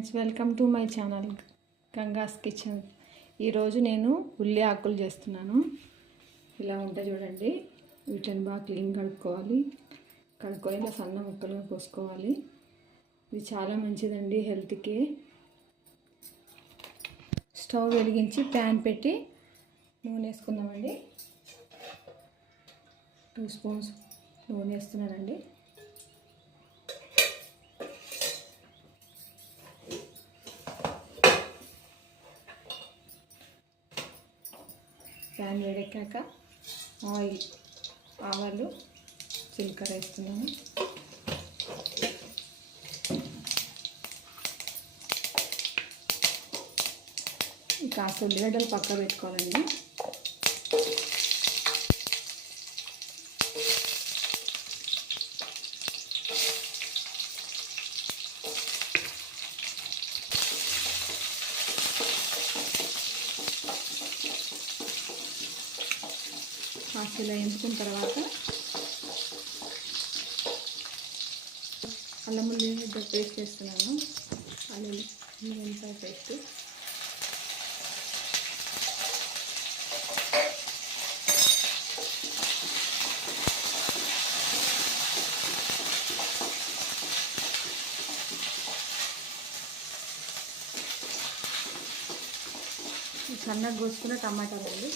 Friends, welcome to my channel Ganga's kitchen. ఈరోజు నేను ఉల్లి ఆకులు చేస్తున్నాను. ఇలా ఉంటాయి చూడండి. వీటిని బాగా క్లీన్ కడుక్కొని ఇలా సన్న ముక్కలుగా కోసుకోవాలి. ఇది చాలా మంచిదండి హెల్త్కి. స్టవ్ వెలిగించి ప్యాన్ పెట్టి నూనె వేసుకుందామండి. 2 స్పూన్స్ నూనె వేస్తున్నానండి. ప్యాన్ వేడెక్కాక ఆయిల్, ఆవాలు, జీలకర్ర వేస్తున్నాను. కాస్త ఉల్లిగడ్డలు పక్క పెట్టుకోవాలండి. కాస్త ఇలా ఎంచుకున్న తర్వాత అల్లం ఉల్లిగడ్డ పేస్ట్ వేస్తున్నాను. అల్లం ఉల్లిగడ్డ పేస్ట్ సన్నగా కోసుకున్న టమాటాలు అండి.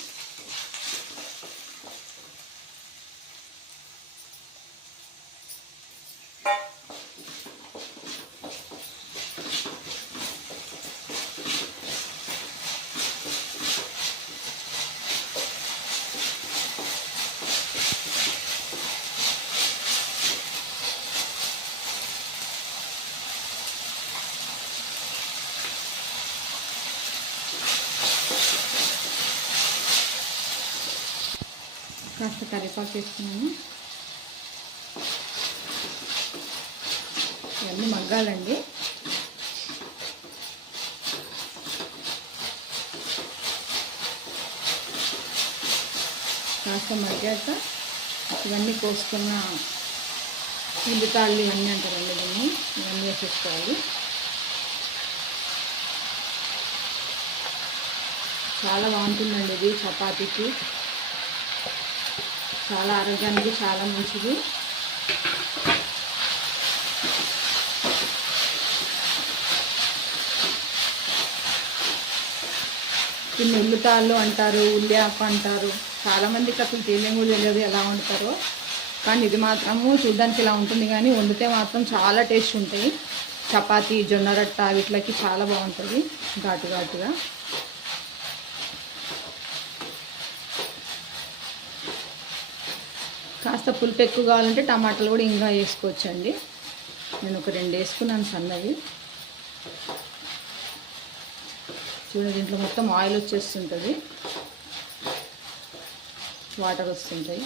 కాస్త కరివేపాకు వేసుకున్నాను. ఇవన్నీ మగ్గాలండి. కాస్త మగ్గాక ఇవన్నీ కోసుకున్న ఉల్లిపాయలు ఇవన్నీ అంటారండి, దీన్ని ఇవన్నీ వేసేసుకోవాలి. చాలా బాగుంటుందండి ఇది చపాతీకి. చాలా ఆరోగ్యానికి చాలా మంచిది. దీన్ని ఉల్లిపాయలు అంటారు, ఉల్లి ఆకు అంటారు. చాలామందికి అసలు తెలియని కూడా తెలియదు ఎలా వండుతారో. కానీ ఇది మాత్రము చూడ్డానికి ఇలా ఉంటుంది, కానీ వండితే మాత్రం చాలా టేస్ట్ ఉంటాయి. చపాతీ, జొన్న రొట్ట వీటికి చాలా బాగుంటుంది ఘాటు ఘాటుగా. కాస్త పులుపు ఎక్కువ కావాలంటే టమాటాలు కూడా ఇంకా వేసుకోవచ్చండి. నేను ఒక 2 వేసుకున్నాను సన్నవి. చూడండి, దీంట్లో మొత్తం ఆయిల్ వచ్చేస్తుంటుంది, వాటర్ వస్తుంటాయి.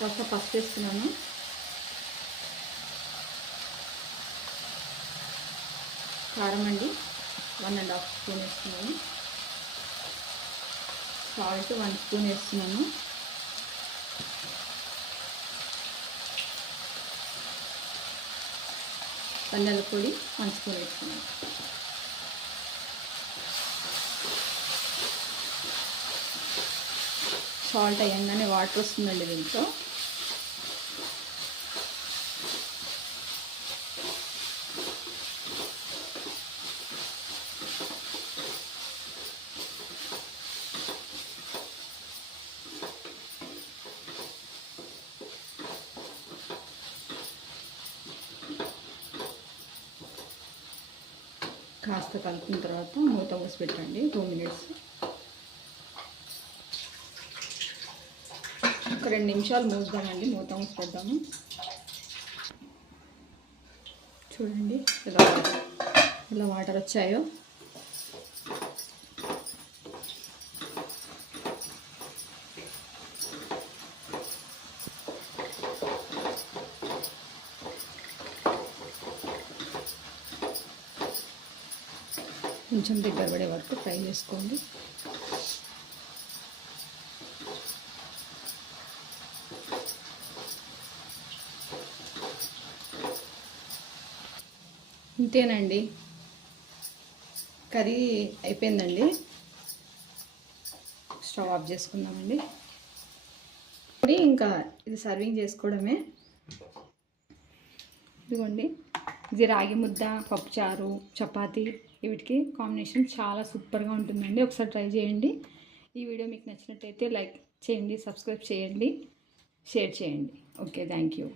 కాస్త పసుపు వేస్తున్నాను. కారం అండి 1.5 స్పూన్ వేస్తున్నాను. సాల్ట్ 1 స్పూన్ వేస్తున్నాను. ధనియాల పొడి 1 స్పూన్ వేస్తున్నాను. సాల్ట్ అయ్యంగానే వాటర్ వస్తుందండి దీంట్లో. కాస్త కలుపుకున్న తర్వాత మూత మూసి పెట్టండి 2 మినిట్స్. ఒక 2 నిమిషాలు మూద్దామండి. మూత మూసి పెడదాము. చూడండి ఇలా వాటర్ వచ్చాయో. కొంచెం దగ్గర పడే వరకు ఫ్రై చేసుకోండి. ఇంతేనండి, కర్రీ అయిపోయిందండి. స్టవ్ ఆఫ్ చేసుకుందామండి. ఇంకా ఇది సర్వింగ్ చేసుకోవడమే. ఇదిగోండి, ఇది రాగి ముద్ద, పప్పుచారు, చపాతీ వీటికి కాంబినేషన్ చాలా సూపర్గా ఉంటుందండి. ఒకసారి ట్రై చేయండి. ఈ వీడియో మీకు నచ్చినట్టయితే లైక్ చేయండి, సబ్స్క్రైబ్ చేయండి, షేర్ చేయండి. Okay, thank you.